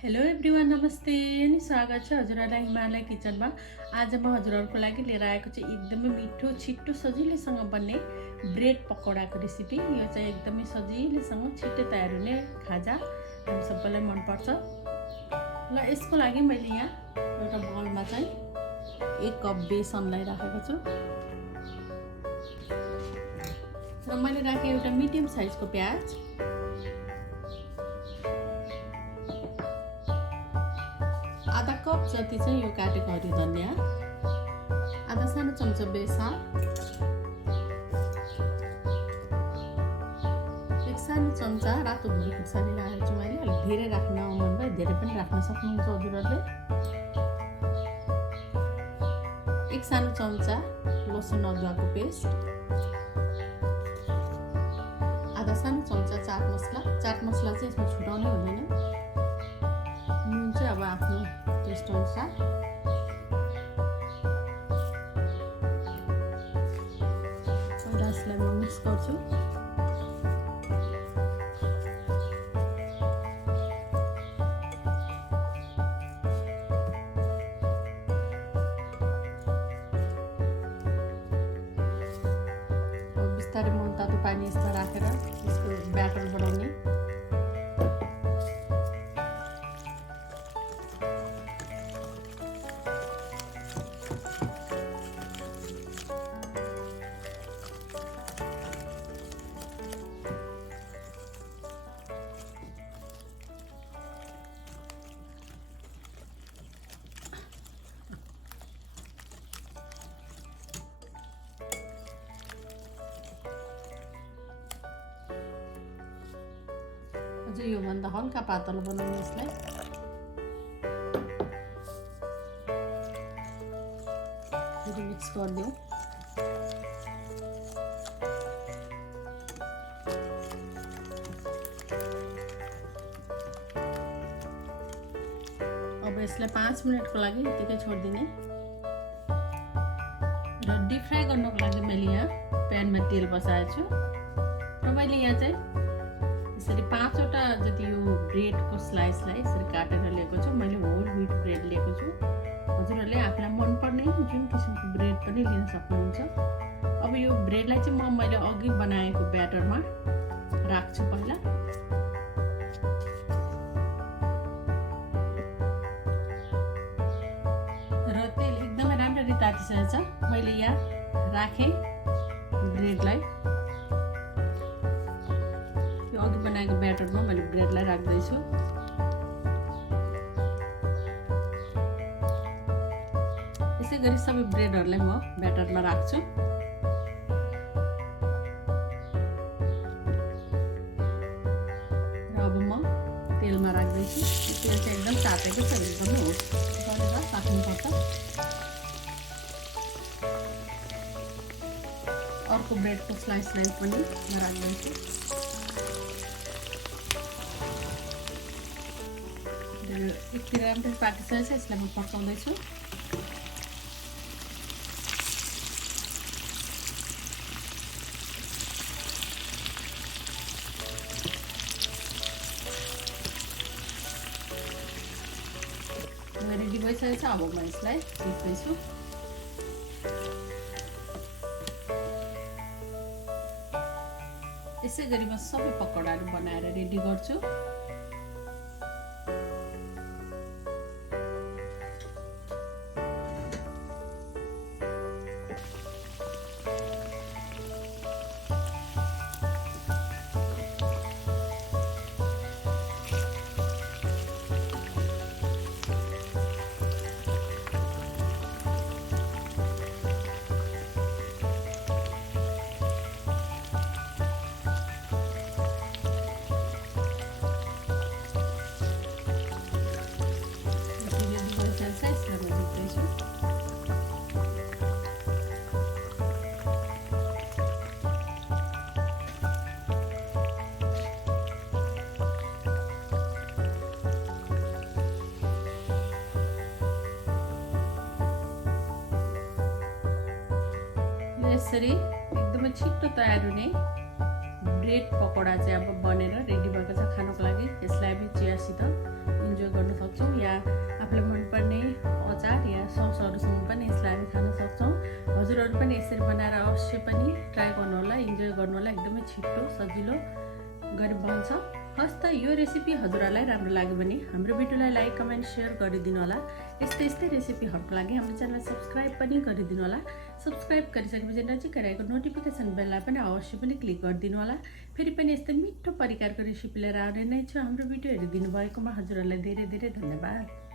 Hello everyone, नमस्ते अनि स्वागत छ हजुरहरूलाई हिमालय किचनमा। आज म हजुरहरूको लागि लिएर आएको चाहिँ एकदमै मिठो छिट्टो सजिलैसँग बन्ने ब्रेड पकौडाको रेसिपी। यो चाहिँ एकदमै सजिलैसँग छिट्टै तयार हुने खाजा हामी सबैलाई मनपर्छ। ल यसको लागि मैले यहाँ एउटा बलमा चाहिँ 1 कप बेसनलाई राखेको छु र मैले राखेँ एउटा मिडियम साइजको प्याज, आधा कप जति चाहिँ यो काटेको हरियो धनियाँ, आधा सानो चम्चा बेसार, 1 सानो चम्चा रातो धुरी खुर्सानी राखेको छु मैले। अलिक धेरै राख्न मन भयो धेरै पनि राख्न सक्नुहुन्छ हजुरहरूले। 1 सानो चम्चा लसुन अदुवाको पेस्ट, आधा सानो चम्चा चाट मसला चाहिँ यसमा छुटाउनै हुँदैन। नुन चाहिँ अब आफ्नो टेस्ट अनुसार। पहिला यसलाई म मिक्स गर्छु। अब बिस्तारै मनतातो पानी यसमा राखेर यसको ब्याटर बनाउने। अझै योभन्दा हल्का पातलो बनाउने यसलाई। फेरि मिक्स गरिदिउँ। अब यसलाई 5 मिनटको लागि यतिकै छोडिदिने र डिप फ्राई गर्नको लागि मैले यहाँ प्यानमा तेल बसाएको छु र मैले यहाँ चाहिँ यसरी 5वटा जति यो ब्रेडको स्लाइसलाई यसरी काटेर लिएको छु। मैले होल व्हिट ब्रेड लिएको छु। हजुरहरूले आफूलाई मनपर्ने जुन किसिमको ब्रेड पनि लिन सक्नुहुन्छ। अब यो ब्रेडलाई चाहिँ मैले अघि बनाएको ब्याटरमा राख्छु पहिला। र तेल एकदमै राम्ररी तातिसकेको छ। मैले यहाँ राखेँ ब्रेडलाई। अघि बनाएको ब्याटरमा मैले ब्रेडलाई राख्दैछु। यसै गरी सबै ब्रेडहरूलाई म ब्याटरमा राख्छु। र अब म तेलमा राख्दैछु। तेल चाहिँ एकदम तातेको छ, एकदमै होस् गरेर राख्नुपर्छ। अर्को ब्रेडको स्लाइसलाई पनि म राख्दैछु। एकतिर राम्ररी पाकिसकेको छ, यसलाई म पकाउँदैछु। रेडी भइसकेको छ। अब म यसलाई टिप्दैछु। यसै गरी म सबै पकौडाहरू बनाएर रेडी गर्छु। यसरी एकदमै छिट्टो तयार हुने ब्रेड पकौडा चाहिँ अब बनेर रेडी भएको छ खानको लागि। यसलाई हामी चियासित इन्जोय गर्न सक्छौँ या आफूलाई मनपर्ने अचार या ससहरूसँग पनि यसलाई हामी खान सक्छौँ। हजुरहरू पनि यसरी बनाएर अवश्य पनि ट्राई गर्नुहोला, इन्जोय गर्नुहोला। एकदमै छिटो सजिलो गरी बन्छ। हस् त यो रेसिपी हजुरहरूलाई राम्रो लाग्यो भने हाम्रो भिडियोलाई लाइक कमेन्ट सेयर गरिदिनु होला। यस्तै यस्तै रेसिपीहरूको लागि हाम्रो च्यानल सब्सक्राइब पनि गरिदिनु होला। सब्सक्राइब गरिसकेपछि नजिकै रहेको नोटिफिकेसन बेललाई पनि अवश्य पनि क्लिक गरिदिनु होला। फेरि पनि यस्तै मिठो परिकारको रेसिपी लिएर आउने नै छु। हाम्रो भिडियो हेरिदिनु भएकोमा हजुरहरूलाई धेरै धेरै धन्यवाद।